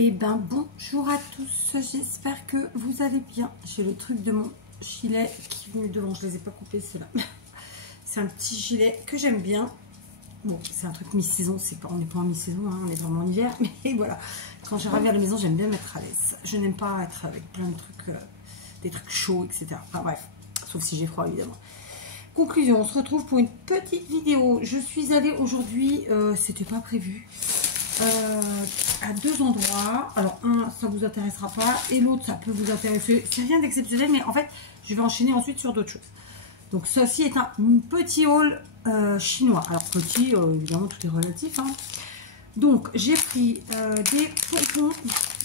Et ben bonjour à tous, j'espère que vous allez bien. J'ai le truc de mon gilet qui est venu devant, je les ai pas coupés ceux-là. C'est un petit gilet que j'aime bien. Bon, c'est un truc mi-saison, on n'est pas en mi-saison, hein, on est vraiment en hiver, mais voilà. Quand je reviens à la maison, j'aime bien mettre à l'aise. Je n'aime pas être avec plein de trucs, des trucs chauds, etc. Enfin bref, sauf si j'ai froid évidemment. Conclusion, on se retrouve pour une petite vidéo. Je suis allée aujourd'hui, c'était pas prévu. À deux endroits. Alors un, ça vous intéressera pas, et l'autre, ça peut vous intéresser. C'est rien d'exceptionnel, mais en fait, je vais enchaîner ensuite sur d'autres choses. Donc ceci est un petit haul chinois. Alors petit, évidemment, tout est relatif. Hein. Donc j'ai pris des pompons.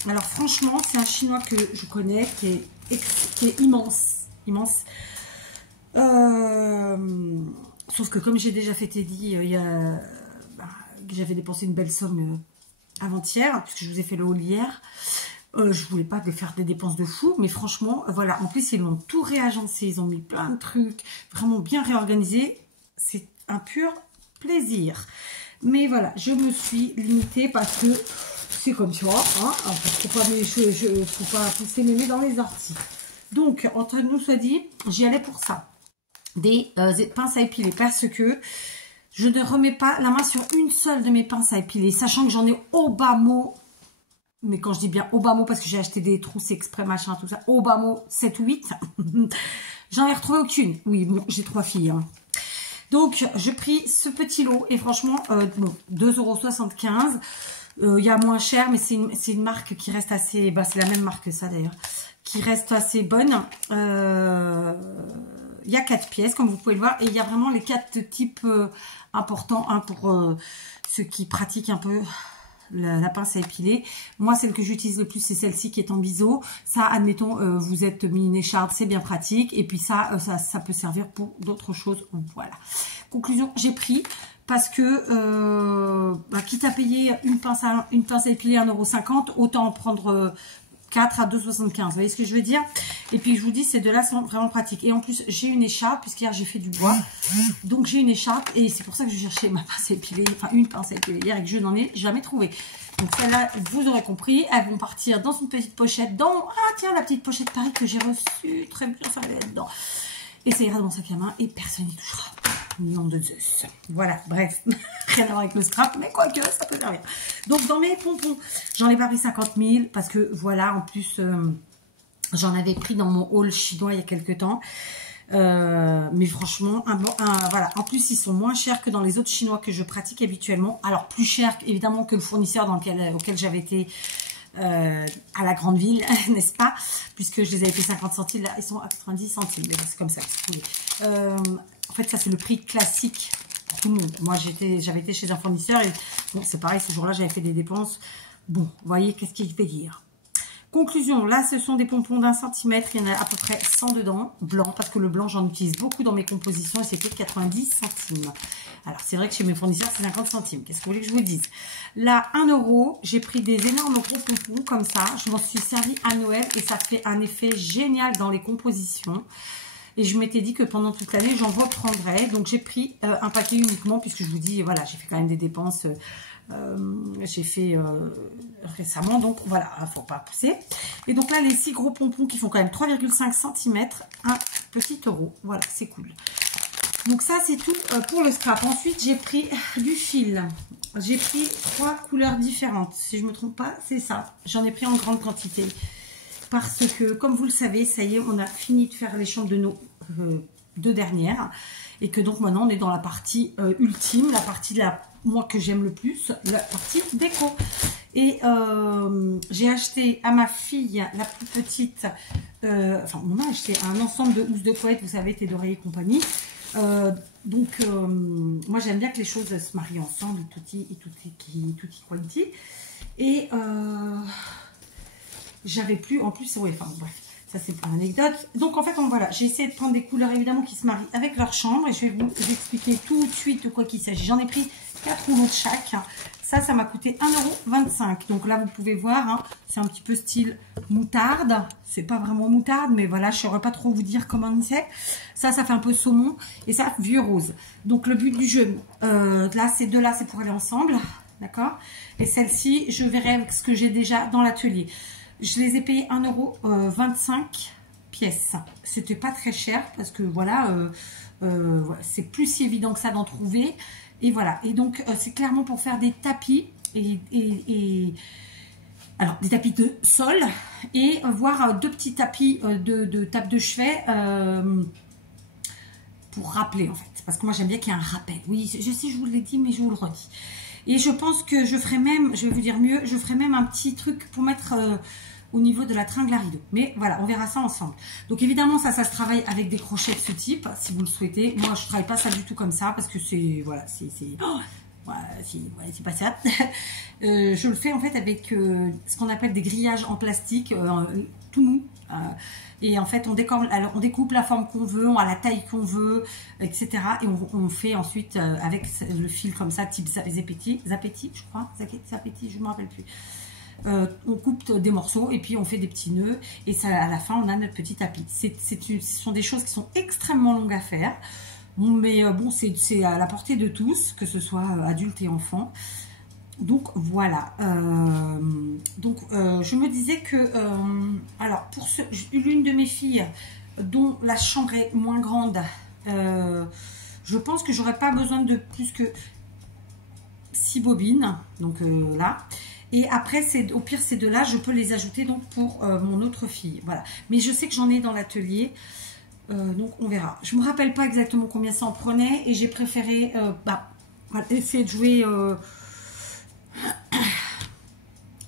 Alors franchement, c'est un chinois que je connais, qui est immense, immense. Sauf que comme j'ai déjà fait Teddy, j'avais dépensé une belle somme avant-hier, puisque je vous ai fait le haul hier. Je voulais pas faire des dépenses de fou, mais franchement, voilà. En plus, ils l'ont tout réagencé, ils ont mis plein de trucs, vraiment bien réorganisé. C'est un pur plaisir. Mais voilà, je me suis limitée parce que c'est comme ça. Hein, faut pas pousser mes nez dans les orties. Donc, entre nous soit dit, j'y allais pour ça. Des pinces à épiler parce que je ne remets pas la main sur une seule de mes pinces à épiler, sachant que j'en ai au bas mot. Mais quand je dis bien au bas mot, parce que j'ai acheté des trousses exprès, machin, tout ça, au bas mot 7 ou 8, j'en ai retrouvé aucune. Oui, bon, j'ai 3 filles. Hein. Donc, j'ai pris ce petit lot et franchement, bon, 2,75 €. Il y a moins cher, mais c'est une marque qui reste assez... Bah, c'est la même marque que ça d'ailleurs. Qui reste assez bonne. Il y a 4 pièces, comme vous pouvez le voir. Et il y a vraiment les 4 types importants. Un pour ceux qui pratiquent un peu la pince à épiler. Moi, celle que j'utilise le plus, c'est celle-ci qui est en biseau. Ça, admettons, vous êtes mis une écharpe, c'est bien pratique. Et puis ça peut servir pour d'autres choses. Voilà. Conclusion, j'ai pris parce que, quitte à payer une pince à épiler 1,50 €, autant en prendre 4 à 2,75 €. Vous voyez ce que je veux dire? Et puis, je vous dis, ces deux-là sont vraiment pratiques. Et en plus, j'ai une écharpe, puisqu'hier, j'ai fait du bois. Donc, j'ai une écharpe. Et c'est pour ça que je cherchais ma pince à épiler, enfin, une pince à épiler hier et que je n'en ai jamais trouvé. Donc, celle-là, vous aurez compris, elles vont partir dans une petite pochette. Ah, tiens, la petite pochette Paris que j'ai reçue. Très bien, ça va être dedans. Et ça ira dans mon sac à main et personne n'y touchera. Nom de Zeus. Voilà, bref. Rien à voir avec le strap, mais quoique, ça peut servir. Donc, dans mes pompons, j'en ai pas pris 50 000 parce que, voilà, en plus, j'en avais pris dans mon haul chinois il y a quelques temps. Mais franchement, voilà. En plus, ils sont moins chers que dans les autres chinois que je pratique habituellement. Alors, plus chers, évidemment, que le fournisseur auquel j'avais été à la grande ville, n'est-ce pas? Puisque je les avais fait 50 centimes, là, ils sont à 90 centimes. C'est comme ça, si vous voulez. En fait, ça, c'est le prix classique pour tout le monde. Moi, j'avais été chez un fournisseur et bon, c'est pareil, ce jour-là, j'avais fait des dépenses. Bon, vous voyez, qu'est-ce qu'il fait dire? Conclusion, là, ce sont des pompons d'1 centimètre. Il y en a à peu près 100 dedans, blanc, parce que le blanc, j'en utilise beaucoup dans mes compositions et c'était 90 centimes. Alors, c'est vrai que chez mes fournisseurs, c'est 50 centimes. Qu'est-ce que vous voulez que je vous dise? Là, 1 €, j'ai pris des énormes gros pompons comme ça. Je m'en suis servi à Noël et ça fait un effet génial dans les compositions. Et je m'étais dit que pendant toute l'année, j'en reprendrais. Donc, j'ai pris un paquet uniquement, puisque je vous dis, voilà, j'ai fait quand même des dépenses... j'ai fait récemment, donc voilà, il ne faut pas pousser. Et donc là, les 6 gros pompons qui font quand même 3,5 cm, un petit €. Voilà, c'est cool. Donc ça, c'est tout pour le scrap. Ensuite, j'ai pris du fil. J'ai pris 3 couleurs différentes. Si je ne me trompe pas, c'est ça. J'en ai pris en grande quantité. Parce que, comme vous le savez, ça y est, on a fini de faire les chambres de nos 2 dernières. Et que donc maintenant, on est dans la partie ultime, la partie moi que j'aime le plus, la partie déco. Et j'ai acheté à ma fille, la plus petite, enfin on a acheté un ensemble de housses de toilette, vous savez, tes d'oreiller et compagnie. Moi j'aime bien que les choses se marient ensemble, tutti quanti. Et j'avais plus, en plus, ouais, enfin bref. Ça, c'est pour l'anecdote. Donc, en fait, voilà, j'ai essayé de prendre des couleurs, évidemment, qui se marient avec leur chambre. Et je vais vous expliquer tout de suite de quoi qu'il s'agit. J'en ai pris 4 rouleaux de chaque. Ça m'a coûté 1,25 €. Donc là, vous pouvez voir, hein, c'est un petit peu style moutarde. C'est pas vraiment moutarde, mais voilà, je ne saurais pas trop vous dire comment c'est. Ça fait un peu saumon. Et ça, vieux rose. Donc, le but du jeu, là, ces deux-là, c'est pour aller ensemble. d'accord? Et celles-ci, je verrai avec ce que j'ai déjà dans l'atelier. Je les ai payées 1,25 € pièce. C'était pas très cher parce que voilà, c'est plus si évident que ça d'en trouver. Et voilà. Et donc, c'est clairement pour faire des tapis alors, des tapis de sol et voire 2 petits tapis de table de chevet pour rappeler en fait. Parce que moi, j'aime bien qu'il y ait un rappel. Oui, je sais, je vous l'ai dit, mais je vous le redis. Et je pense que je ferai même, je vais vous dire mieux, je ferai même un petit truc pour mettre au niveau de la tringle à rideau. Mais voilà, on verra ça ensemble. Donc évidemment, ça se travaille avec des crochets de ce type, si vous le souhaitez. Moi, je ne travaille pas ça du tout comme ça, parce que c'est, voilà, c'est pas ça. Je le fais en fait avec ce qu'on appelle des grillages en plastique, tout mou. Et en fait, on découpe la forme qu'on veut, à la taille qu'on veut, etc. Et on fait ensuite avec le fil comme ça, type Zapetti, je crois. Zapetti, je ne me rappelle plus. On coupe des morceaux et puis on fait des petits nœuds. Et ça, à la fin, on a notre petit tapis. Ce sont des choses qui sont extrêmement longues à faire. Mais bon, c'est à la portée de tous, que ce soit adultes et enfants. Donc voilà, je me disais que, alors pour l'une de mes filles dont la chambre est moins grande, je pense que j'aurais pas besoin de plus que 6 bobines, donc là. Et après, au pire, ces deux-là, je peux les ajouter donc pour mon autre fille. Voilà. Mais je sais que j'en ai dans l'atelier, donc on verra. Je me rappelle pas exactement combien ça en prenait et j'ai préféré essayer de jouer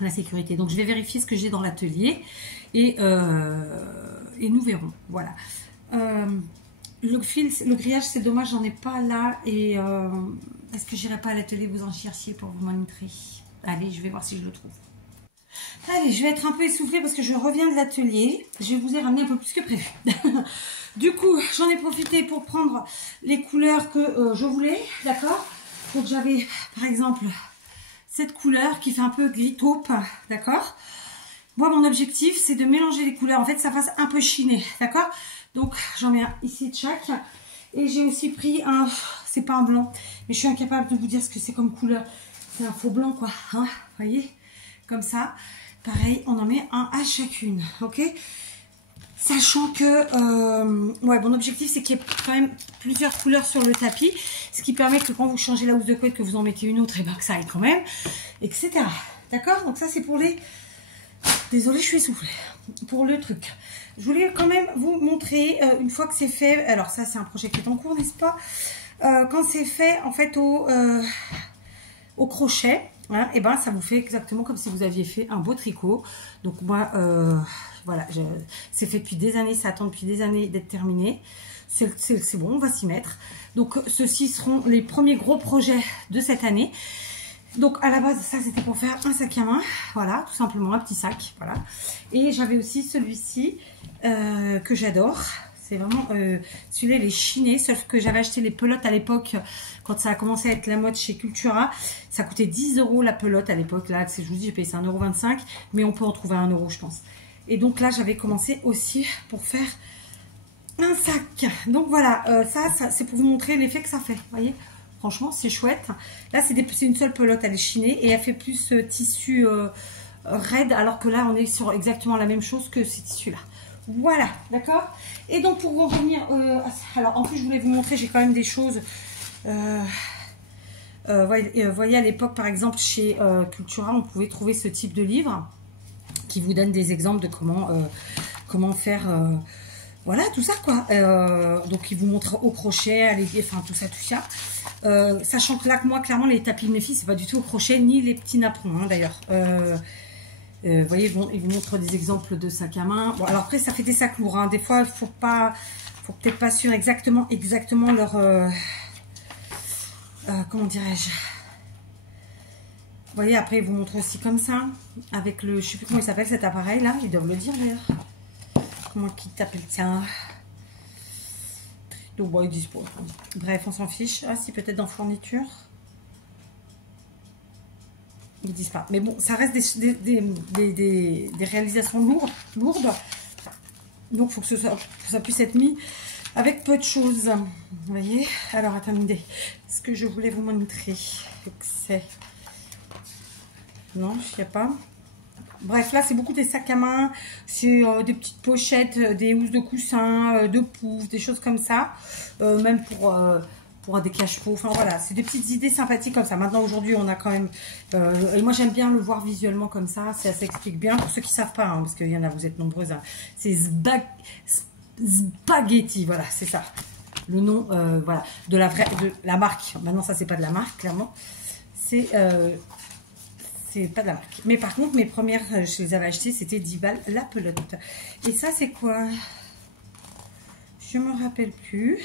la sécurité. Donc je vais vérifier ce que j'ai dans l'atelier et nous verrons. Voilà. Le grillage, c'est dommage, j'en ai pas là. Et est-ce que j'irai pas à l'atelier vous en chercher pour vous montrer? Allez, je vais voir si je le trouve. Allez, je vais être un peu essoufflée parce que je reviens de l'atelier. Je vous ai ramené un peu plus que prévu. Du coup, j'en ai profité pour prendre les couleurs que je voulais, d'accord? Donc j'avais, par exemple, cette couleur qui fait un peu gris taupe, d'accord? Moi, mon objectif, c'est de mélanger les couleurs. En fait, ça fasse un peu chiné, d'accord? Donc, j'en mets un ici de chaque. Et j'ai aussi pris un... C'est pas un blanc, mais je suis incapable de vous dire ce que c'est comme couleur. C'est un faux blanc, quoi. Hein, voyez? Comme ça. Pareil, on en met un à chacune, ok? Sachant que, ouais, mon objectif, c'est qu'il y ait quand même plusieurs couleurs sur le tapis. Ce qui permet que quand vous changez la housse de couette, que vous en mettez une autre, et bien que ça aille quand même, etc. D'accord? Donc ça, c'est pour les... Désolée, je suis essoufflée. Pour le truc. Je voulais quand même vous montrer, une fois que c'est fait... Alors ça, c'est un projet qui est en cours, n'est-ce pas? Quand c'est fait, en fait, au crochet, hein, et ben ça vous fait exactement comme si vous aviez fait un beau tricot. Donc moi... voilà, c'est fait depuis des années, ça attend depuis des années d'être terminé. C'est bon, on va s'y mettre. Donc, ceux-ci seront les premiers gros projets de cette année. Donc, à la base, ça, c'était pour faire un sac à main. Voilà, tout simplement, un petit sac. Voilà. Et j'avais aussi celui-ci que j'adore. C'est vraiment, celui-là, il est chiné. Sauf que j'avais acheté les pelotes à l'époque, quand ça a commencé à être la mode chez Cultura. Ça coûtait 10 € la pelote à l'époque. Là, je vous dis, j'ai payé ça 1,25 €. Mais on peut en trouver à 1 €, je pense. Et donc là, j'avais commencé aussi pour faire un sac. Donc voilà, ça c'est pour vous montrer l'effet que ça fait. Vous voyez, franchement, c'est chouette. Là, c'est une seule pelote, elle est chinée. Et elle fait plus tissu raide. Alors que là, on est sur exactement la même chose que ces tissus-là. Voilà, d'accord. Et donc, pour en revenir... alors, en plus, je voulais vous montrer, j'ai quand même des choses... voyez, à l'époque, par exemple, chez Cultura, on pouvait trouver ce type de livre qui vous donne des exemples de comment faire voilà tout ça quoi. Donc il vous montre au crochet, enfin tout ça, sachant que là moi clairement les tapis de mes filles c'est pas du tout au crochet ni les petits napperons hein, d'ailleurs. Vous voyez, ils vous montrent des exemples de sacs à main. Bon alors après ça fait des sacs lourds hein. Des fois il faut peut-être pas suivre exactement leur comment dirais-je. Vous voyez, après, ils vous montrent aussi comme ça, avec le... Je sais plus comment il s'appelle cet appareil-là, ils doivent le dire d'ailleurs. Comment il t'appelle ça? Donc, bon, ils disent pas. Bref, on s'en fiche. Ah, si, peut-être dans fourniture. Ils disent pas. Mais bon, ça reste des réalisations lourdes. Donc, il faut que ça puisse être mis avec peu de choses. Vous voyez? Alors, attendez. Ce que je voulais vous montrer, c'est... Non, je sais pas. Bref, là, c'est beaucoup des sacs à main, c'est des petites pochettes, des housses de coussin, de poufs, des choses comme ça. Même pour des cache-pots. Enfin, voilà, c'est des petites idées sympathiques comme ça. Maintenant, aujourd'hui, on a quand même... et moi, j'aime bien le voir visuellement comme ça. Ça s'explique bien. Pour ceux qui ne savent pas, hein, parce qu'il y en a, vous êtes nombreuses. Hein, c'est Spaghetti, voilà, c'est ça. Le nom, voilà, de la marque. Maintenant, ça, c'est pas de la marque, clairement. C'est pas de la marque. Mais par contre, mes premières, je les avais achetées, c'était 10 balles la pelote. Et ça, c'est quoi? Je me rappelle plus.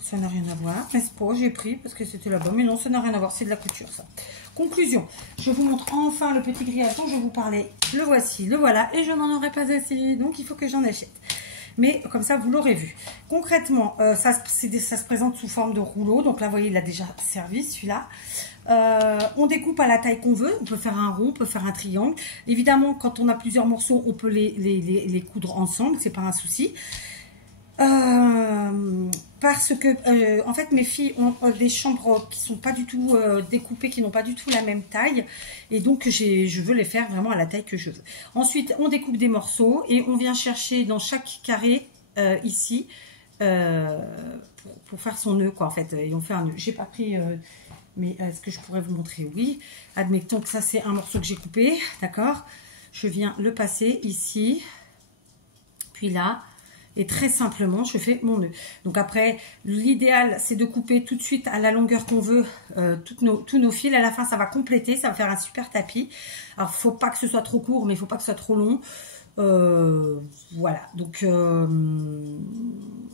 Ça n'a rien à voir. N'est-ce pas? J'ai pris parce que c'était là-bas. Mais non, ça n'a rien à voir. C'est de la couture, ça. Conclusion. Je vous montre enfin le petit grillage dont je vous parlais. Le voici, le voilà. Et je n'en aurai pas assez. Donc, il faut que j'en achète. Mais comme ça, vous l'aurez vu. Concrètement, ça se présente sous forme de rouleau. Donc là, vous voyez, il a déjà servi, celui-là. On découpe à la taille qu'on veut. On peut faire un rond, on peut faire un triangle. Évidemment, quand on a plusieurs morceaux, on peut les coudre ensemble. C'est pas un souci. Parce que en fait mes filles ont des chambres qui sont pas du tout découpées, qui n'ont pas du tout la même taille, et donc je veux les faire vraiment à la taille que je veux. Ensuite on découpe des morceaux et on vient chercher dans chaque carré ici pour faire son nœud, quoi, en fait, et on fait un nœud. J'ai pas pris mais est-ce que je pourrais vous montrer? Oui, admettons que ça c'est un morceau que j'ai coupé, d'accord, je viens le passer ici, puis là. Et très simplement, je fais mon nœud. Donc après, l'idéal, c'est de couper tout de suite à la longueur qu'on veut tous nos fils. À la fin, ça va compléter, ça va faire un super tapis. Alors, faut pas que ce soit trop court, mais il faut pas que ce soit trop long. Voilà, donc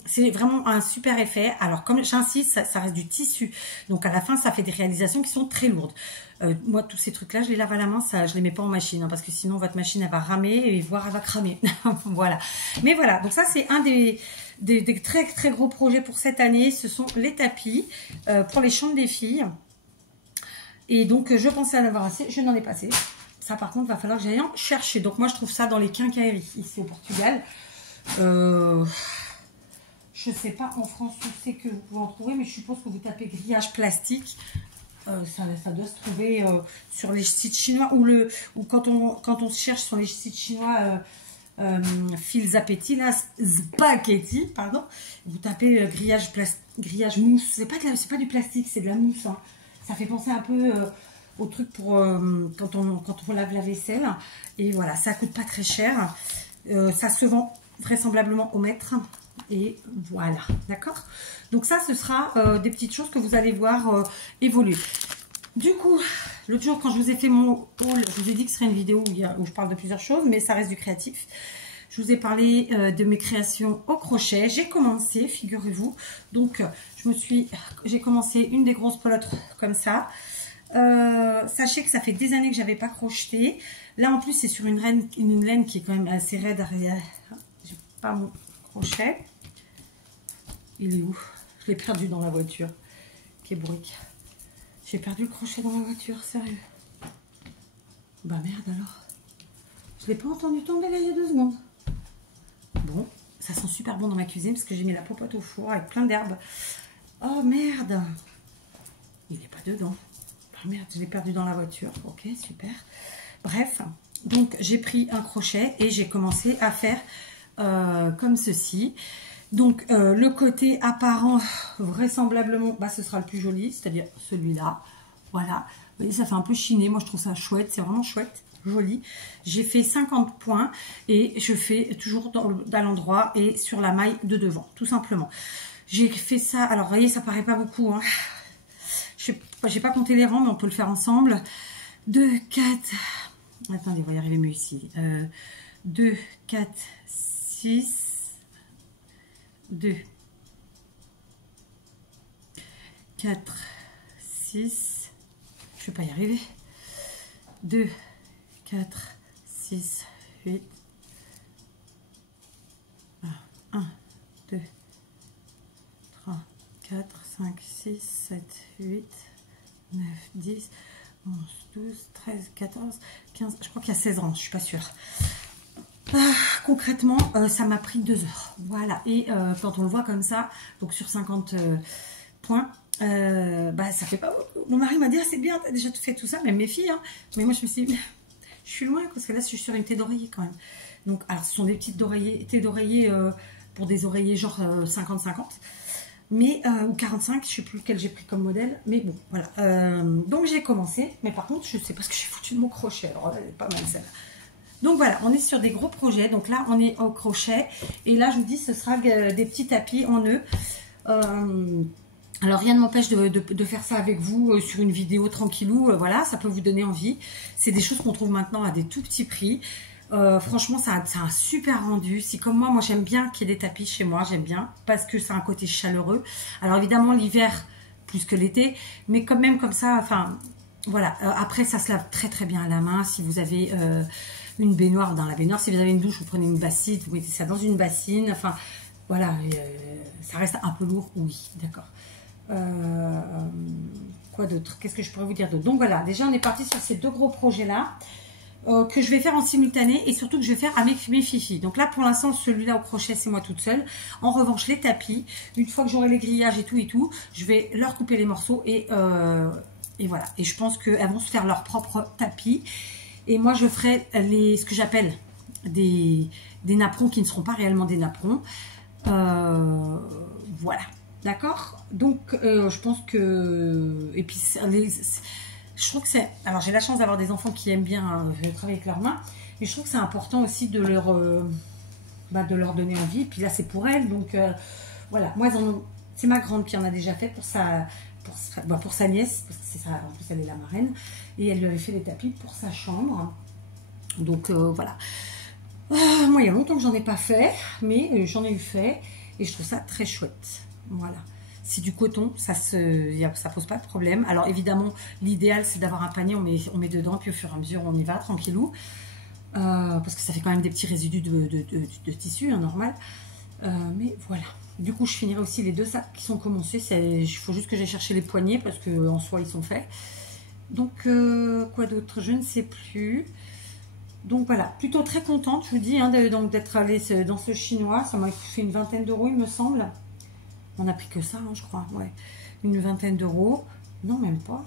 c'est vraiment un super effet. Alors comme j'insiste, ça reste du tissu, donc à la fin ça fait des réalisations qui sont très lourdes. Moi tous ces trucs là je les lave à la main, ça je les mets pas en machine, hein, parce que sinon votre machine elle va ramer et voire elle va cramer. Voilà, mais voilà, donc ça c'est un des très très gros projets pour cette année. Ce sont les tapis pour les chambres des filles, et donc je pensais en avoir assez, je n'en ai pas assez. Ça, par contre, va falloir que j'aille en chercher. Donc, moi, je trouve ça dans les quincailleries, ici au Portugal. Je sais pas en France où c'est que vous pouvez en trouver, mais je suppose que vous tapez grillage plastique. Ça doit se trouver sur les sites chinois ou quand on se cherche sur les sites chinois, fils appétit, là, spaghetti, pardon. Vous tapez grillage mousse. C'est pas du plastique, c'est de la mousse. Hein. Ça fait penser un peu... au truc pour quand on lave la vaisselle, et voilà, ça coûte pas très cher, ça se vend vraisemblablement au mètre, et voilà, d'accord. Donc ça, ce sera des petites choses que vous allez voir évoluer. Du coup, l'autre jour quand je vous ai fait mon haul, je vous ai dit que ce serait une vidéo où je parle de plusieurs choses, mais ça reste du créatif. Je vous ai parlé de mes créations au crochet. J'ai commencé, figurez-vous, donc j'ai commencé une des grosses pelotes comme ça. Sachez que ça fait des années que j'avais pas crocheté. Là en plus c'est sur une laine qui est quand même assez raide derrière. J'ai pas mon crochet. Il est où? Je l'ai perdu dans la voiture. Quel bourrique. J'ai perdu le crochet dans la voiture, sérieux. Bah merde alors. Je l'ai pas entendu tomber là il y a 2 secondes. Bon, ça sent super bon dans ma cuisine parce que j'ai mis la popote au four avec plein d'herbes. Oh merde. Il n'est pas dedans. Merde, je l'ai perdu dans la voiture. Ok, super. Bref, donc j'ai pris un crochet et j'ai commencé à faire comme ceci. Donc le côté apparent, vraisemblablement, bah, ce sera le plus joli, c'est-à-dire celui-là. Voilà. Vous voyez, ça fait un peu chiné. Moi, je trouve ça chouette. C'est vraiment chouette, joli. J'ai fait 50 points et je fais toujours dans l'endroit et sur la maille de devant, tout simplement. J'ai fait ça. Alors, vous voyez, ça paraît pas beaucoup, hein. J'ai pas compté les rangs, mais on peut le faire ensemble. 2, 4... Attendez, on va y arriver mieux ici. 2, 4, 6... 2, 4, 6... Je vais pas y arriver. 2, 4, 6, 8... 1, 2... 3, 4, 5, 6, 7, 8, 9, 10, 11, 12, 13, 14, 15, je crois qu'il y a 16 rangs, je suis pas sûre. Concrètement, ça m'a pris 2 heures. Voilà, et quand on le voit comme ça, donc sur 50 points, ça fait pas beaucoup. Mon mari m'a dit, ah, c'est bien, t'as déjà fait tout ça, même mes filles, hein. Mais moi, je me suis dit, je suis loin, parce que là, je suis sur une thé d'oreiller quand même. Donc, alors, ce sont des petites thés d'oreiller pour des oreillers genre 50-50. Mais, ou 45, je sais plus lequel j'ai pris comme modèle. Mais bon, voilà. Donc, j'ai commencé. Mais par contre, je sais pas ce que j'ai foutu de mon crochet. Alors là, elle est pas mal celle-là. Donc voilà, on est sur des gros projets. Donc là, on est au crochet. Et là, je vous dis, ce sera des petits tapis en nœud. Alors, rien ne m'empêche de faire ça avec vous sur une vidéo tranquillou. Voilà, ça peut vous donner envie. C'est des choses qu'on trouve maintenant à des tout petits prix. Franchement, ça a un super rendu. Si comme moi j'aime bien qu'il y ait des tapis chez moi, j'aime bien. Parce que ça a un côté chaleureux. Alors évidemment, l'hiver, plus que l'été. Mais quand même comme ça, enfin, voilà. Après, ça se lave très très bien à la main. Si vous avez une baignoire, dans la baignoire, si vous avez une douche, vous prenez une bassine, vous mettez ça dans une bassine. Enfin, voilà. Ça reste un peu lourd, oui, d'accord. Quoi d'autre? Qu'est-ce que je pourrais vous dire d'autre? Donc voilà, déjà on est parti sur ces deux gros projets là que je vais faire en simultané et surtout que je vais faire avec mes filles. Donc là pour l'instant celui-là au crochet c'est moi toute seule. En revanche les tapis, une fois que j'aurai les grillages et tout, je vais leur couper les morceaux et voilà. Et je pense qu'elles vont se faire leur propre tapis. Et moi je ferai ce que j'appelle des napperons qui ne seront pas réellement des napperons. Voilà. D'accord. Donc, je pense que... Et puis, je trouve que c'est... Alors, j'ai la chance d'avoir des enfants qui aiment bien travailler avec leurs mains. Et je trouve que c'est important aussi de leur donner envie. Et puis là, c'est pour elles. Donc, voilà. Moi, c'est ma grande qui en a déjà fait pour sa nièce. Parce que c'est ça. En plus, elle est la marraine. Et elle lui avait fait les tapis pour sa chambre. Donc, voilà. Moi, il y a longtemps que j'en ai pas fait. Mais j'en ai eu fait. Et je trouve ça très chouette. Voilà. C'est du coton, ça pose pas de problème. Alors évidemment, l'idéal c'est d'avoir un panier, on met dedans, puis au fur et à mesure on y va tranquillou. Parce que ça fait quand même des petits résidus de tissu, hein, normal. Mais voilà. Du coup, je finirai aussi les deux sacs qui sont commencés. Il faut juste que j'aille chercher les poignets parce qu'en soi ils sont faits. Donc quoi d'autre? Je ne sais plus. Donc voilà, plutôt très contente, je vous dis, hein, d'être allée dans ce chinois. Ça m'a fait une vingtaine d'euros, il me semble. On a pris que ça, hein, je crois. Ouais, une vingtaine d'euros. Non, même pas.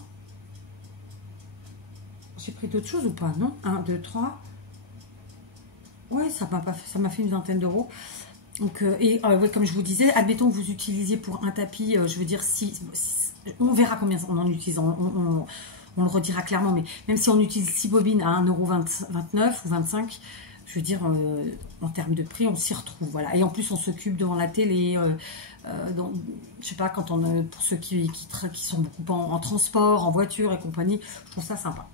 J'ai pris d'autres choses ou pas? Non. 1, 2, 3. Ouais, ça m'a fait une vingtaine d'euros. Donc, ouais, comme je vous disais, admettons que vous utilisiez pour un tapis, je veux dire, si on verra combien on en utilise. On le redira clairement, mais même si on utilise 6 bobines à 1,29 € ou 25, je veux dire, en termes de prix, on s'y retrouve. Voilà. Et en plus, on s'occupe devant la télé, je sais pas, pour ceux qui sont beaucoup en transport, en voiture et compagnie, je trouve ça sympa.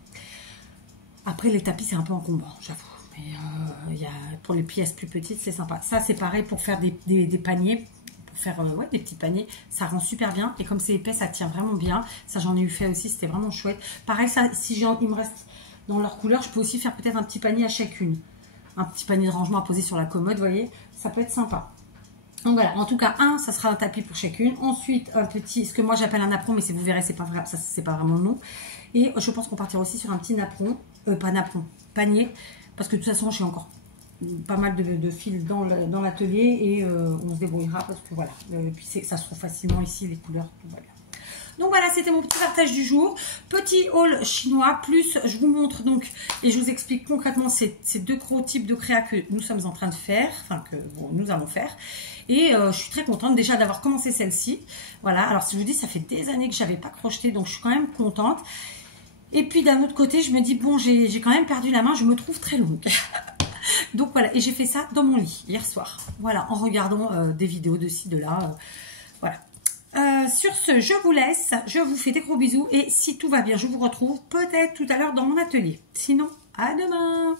Après, les tapis, c'est un peu encombrant, j'avoue. Mais pour les pièces plus petites, c'est sympa. Ça, c'est pareil pour faire des paniers. Faire des petits paniers, ça rend super bien et comme c'est épais ça tient vraiment bien. Ça j'en ai eu fait aussi, c'était vraiment chouette. Pareil, ça, si il me reste dans leur couleur, je peux aussi faire peut-être un petit panier à chacune, un petit panier de rangement à poser sur la commode, vous voyez, ça peut être sympa. Donc voilà, en tout cas ça sera un tapis pour chacune. Ensuite un petit, ce que moi j'appelle un napperon, mais vous verrez c'est pas vrai, ça c'est pas vraiment le nom. Et je pense qu'on partira aussi sur un petit napperon, panier, parce que de toute façon j'ai encore pas mal de fils dans l'atelier et on se débrouillera parce que voilà, puis ça se trouve facilement ici les couleurs, tout va bien. Donc voilà, c'était mon petit partage du jour, petit haul chinois, plus je vous montre donc et je vous explique concrètement ces deux gros types de créa que nous sommes en train de faire, enfin que nous allons faire. Et je suis très contente déjà d'avoir commencé celle-ci. Voilà, alors si je vous dis, ça fait des années que j'avais pas crocheté, donc je suis quand même contente. Et puis d'un autre côté, je me dis bon, j'ai quand même perdu la main, je me trouve très longue. Donc voilà, et j'ai fait ça dans mon lit hier soir. Voilà, en regardant des vidéos de ci, de là. Voilà. Sur ce, je vous laisse. Je vous fais des gros bisous. Et si tout va bien, je vous retrouve peut-être tout à l'heure dans mon atelier. Sinon, à demain!